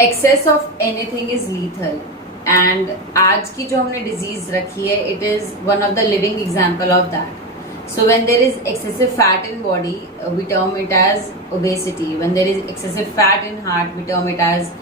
Access of anything is lethal and आज की जो हमने डिजीज रखी है it is one of the living example of that. So when there is excessive fat in body we term it as obesity. When there is excessive fat in heart we term it as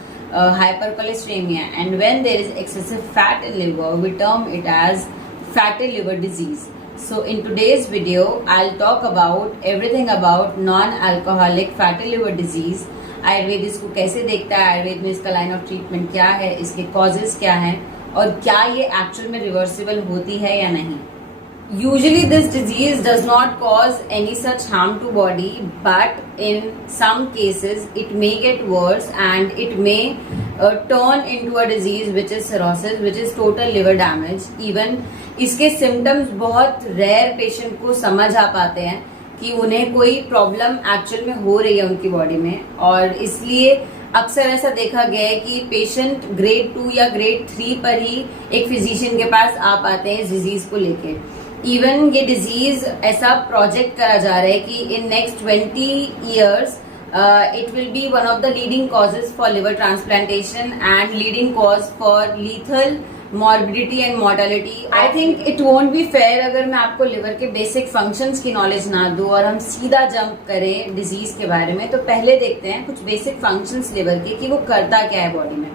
hypercholesteremia, and when there is excessive fat in liver we term it as fatty liver disease. So in today's video I'll talk about everything about non-alcoholic fatty liver disease. Ayurveda इसको कैसे देखता है, आयुर्वेद में इसका line of treatment क्या है, इसके causes क्या हैं और क्या ये एक्चुअल में रिवर्सिबल होती है या नहीं. Usually this disease does not cause any such harm to body, but in some cases it may get worse and it may turn into a disease which is cirrhosis, which is total liver damage. Even इसके symptoms बहुत rare patient को समझ आ पाते हैं कि उन्हें कोई problem actual में हो रही है उनकी बॉडी में, और इसलिए अक्सर ऐसा देखा गया है कि पेशेंट ग्रेड 2 या ग्रेड 3 पर ही एक फिजिशियन के पास आ पाते हैं इस डिजीज को लेके. इवन ये डिजीज ऐसा प्रोजेक्ट करा जा रहा है कि in next 20 years it will be one of the leading causes for liver transplantation and leading cause for lethal morbidity and mortality. I think it won't be fair अगर मैं आपको लिवर के बेसिक फंक्शंस की knowledge ना दूं और हम सीधा जंप करें डिजीज के बारे में. तो पहले देखते हैं कुछ बेसिक फंक्शंस लिवर के कि वो करता क्या है बॉडी में.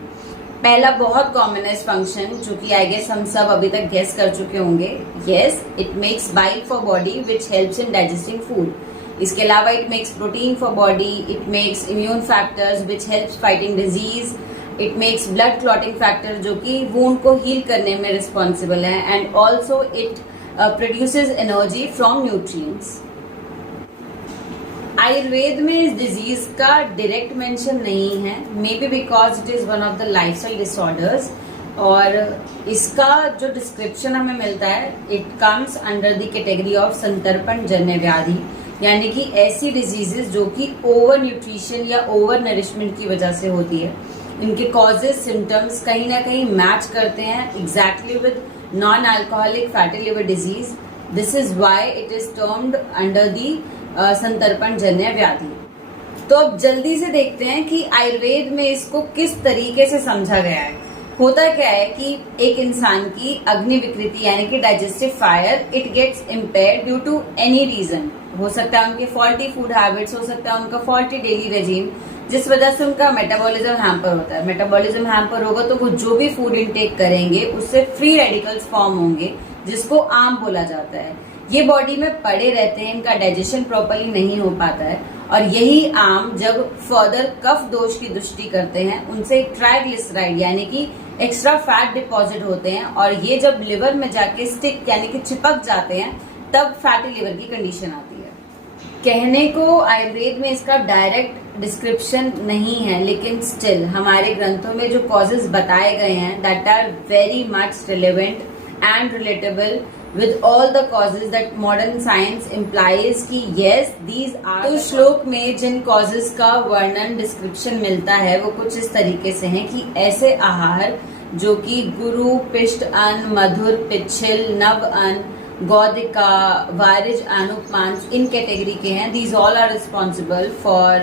पहला बहुत कॉमनेस्ट फंक्शन जो कि आई गेस हम सब अभी तक गेस कर चुके होंगे, yes, it makes bile for body which helps in digesting food. इसके अलावा it makes protein for body, it makes immune factors which helps fighting disease, it makes blood clotting factor जो कि वूंड को heal करने में responsible है, and also it produces energy from nutrients. Ayurveda में इस डिजीज का डायरेक्ट मेंशन नहीं है, may be because it is one of the lifestyle disorders, और इसका जो डिस्क्रिप्शन हमें मिलता है it comes under the category of संतर्पण जन्य व्याधि, यानी कि ऐसी डिजीजेस जो कि ओवर न्यूट्रिशन या ओवर नरिशमेंट की वजह से होती है. इनके कॉजेज सिम्टम्स कहीं ना कहीं मैच करते हैं exactly with non alcoholic fatty liver disease. This is why it is termed under the संतर्पण जन्य व्याधि. तो अब जल्दी से देखते हैं कि आयुर्वेद में इसको किस तरीके से समझा गया है. होता क्या है कि एक इंसान की अग्नि विकृति यानी कि digestive fire it gets impaired due to any reason. हो सकता है उनके फॉल्टी फूड हैबिट्स, हो सकता है उनका फॉल्टी डेली रेजिम, जिस वजह से उनका मेटाबॉलिज्म हैम्पर होता है. मेटाबॉलिज्म हैम्पर होगा तो वो जो भी फूड इनटेक करेंगे उससे फ्री रेडिकल्स फॉर्म होंगे जिसको आम बोला जाता है. ये बॉडी में पड़े रहते हैं, इनका डाइजेशन प्रॉपरली नहीं हो पाता है, और यही आम जब फर्दर कफ दोष की दृष्टि करते हैं उनसे ट्राइग्लिसराइड यानी कि एक्स्ट्रा फैट डिपॉजिट होते हैं, और ये जब लिवर में जाके स्टिक यानी कि चिपक जाते हैं तब फैटी लिवर की कंडीशन आती है. कहने को आयुर्वेद में इसका डायरेक्ट डिस्क्रिप्शन नहीं है, लेकिन स्टिल हमारे ग्रंथों में जो कॉजेज बताए गए हैं that are very much relevant and relatable with all the causes that modern science implies कि yes these are. तो श्लोक में जिन causes का वर्णन डिस्क्रिप्शन मिलता है वो कुछ इस तरीके से हैं कि ऐसे आहार जो कि गुरु, पिष्ट अन्न, मधुर, पिच्छिल, नव अन्न, गौदिका, वारिज, अनुपमांस इन कैटेगरी के हैं. these all are responsible for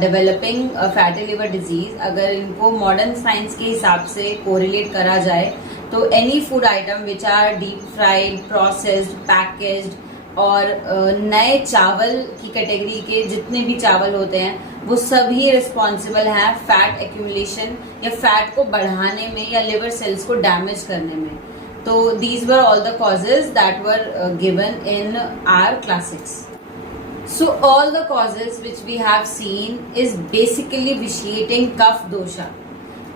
developing fatty liver disease. अगर इनको मॉडर्न साइंस के हिसाब से कोरिलेट करा जाए तो any food item which are deep fried, processed, packaged और नए चावल की कैटेगरी के जितने भी चावल होते हैं वो सभी रिस्पॉन्सिबल हैं फैट एक्यूमुलेशन या फैट को बढ़ाने में या लिवर सेल्स को डैमेज करने में. तो these were all the causes that were given in our classics. So all the causes which we have seen is basically vitiating कफ दोषा.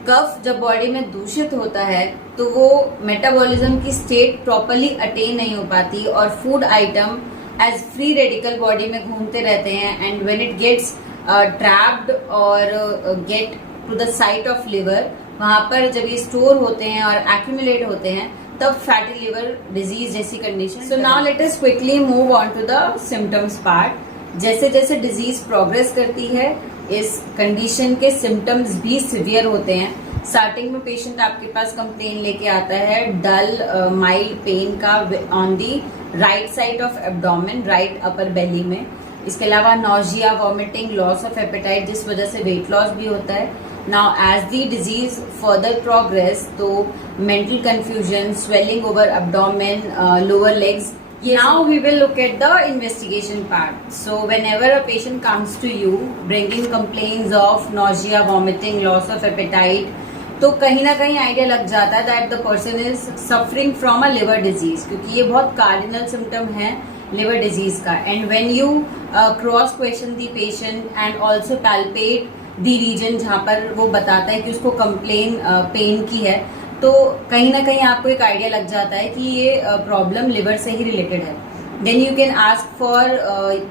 कफ जब बॉडी में दूषित होता है तो वो मेटाबॉलिज्म की स्टेट प्रॉपरली अटेन नहीं हो पाती और food item as free radical body में घूमते रहते हैं, and when it gets trapped और get to the site of liver, वहां पर जब ये स्टोर होते हैं और एक्यूमुलेट होते हैं तब फैटी लिवर डिजीज जैसी condition. So now let us quickly move on to the symptoms part. जैसे जैसे डिजीज प्रोग्रेस करती है इस कंडीशन के सिम्टम्स भी सिवियर होते हैं. स्टार्टिंग में पेशेंट आपके पास कंप्लेन लेके आता है डल माइल्ड पेन का on the right side of abdomen, right upper belly में. इसके अलावा nausea, vomiting, loss of appetite जिस वजह से वेट लॉस भी होता है. Now, as the disease further progress, तो mental confusion, swelling over abdomen, lower legs. Now we will look at the investigation part. So whenever a patient comes to you bringing complaints of nausea, vomiting, loss of appetite, तो कहीं ना कहीं idea लग जाता है that the person is suffering from a liver disease, क्योंकि ये बहुत कार्डिनल सिम्टम है लिवर डिजीज का. And when you cross question the patient and also palpate the region जहां पर वो बताता है कि उसको कंप्लेन पेन की है, तो कहीं ना कहीं आपको एक आइडिया लग जाता है कि ये प्रॉब्लम लिवर से ही रिलेटेड है. Then you can ask for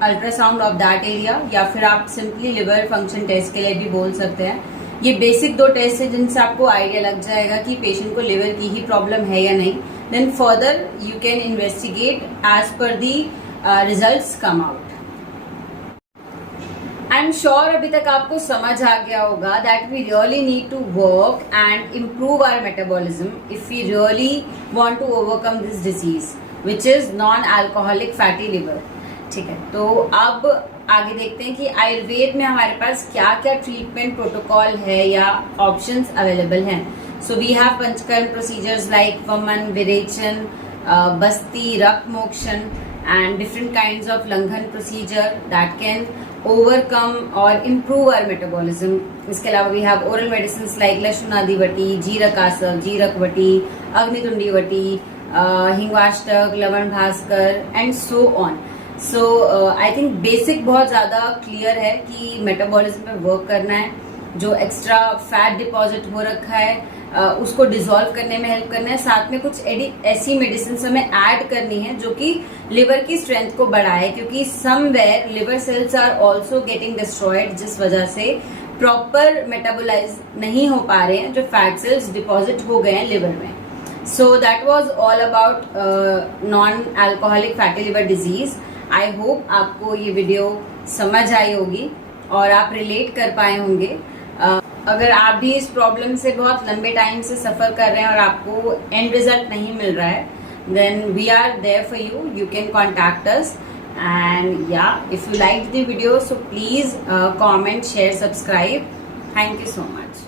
ultrasound of that area, या फिर आप सिंपली लिवर फंक्शन टेस्ट के लिए भी बोल सकते हैं. ये बेसिक 2 टेस्ट है जिनसे आपको आइडिया लग जाएगा कि पेशेंट को लिवर की ही प्रॉब्लम है या नहीं. Then further you can investigate as per the results come out. I am sure अभी तक आपको समझ आ गया होगा that we really need to work and improve our metabolism if we really want to overcome this disease which is non alcoholic fatty liver. ठीक है, तो अब आगे देखते हैं कि आयुर्वेद में हमारे पास क्या क्या ट्रीटमेंट प्रोटोकॉल है या ऑप्शंस अवेलेबल हैं. So we have panchakarma procedures like vaman, virechan, basti, rakta mokshan and different kinds of langhan procedure that can overcome और इम्प्रूव आवर मेटाबॉलिज्म. इसके अलावा we have oral medicine like lashunadi vati, jeerak asak, jeerak vati, agnitundi vati, hingvashtak, lavan bhaskar and so on. So I think basic बहुत ज्यादा clear है कि metabolism पे work करना है. जो एक्स्ट्रा फैट डिपॉजिट हो रखा है उसको डिसॉल्व करने में हेल्प करना है. साथ में कुछ ऐसी मेडिसिन हमें ऐड करनी है जो कि लिवर की स्ट्रेंथ को बढ़ाए, क्योंकि somewhere liver cells are also getting destroyed, जिस वजह से प्रॉपर मेटाबोलाइज नहीं हो पा रहे हैं जो फैट सेल्स डिपॉजिट हो गए हैं लिवर में. So that was all about non alcoholic fatty liver disease. I hope आपको ये वीडियो समझ आई होगी और आप रिलेट कर पाए होंगे. अगर आप भी इस प्रॉब्लम से बहुत लंबे टाइम से सफर कर रहे हैं और आपको एंड रिजल्ट नहीं मिल रहा है, then we are there for you. You can contact us and या if you like the video so please comment, share, subscribe. Thank you so much.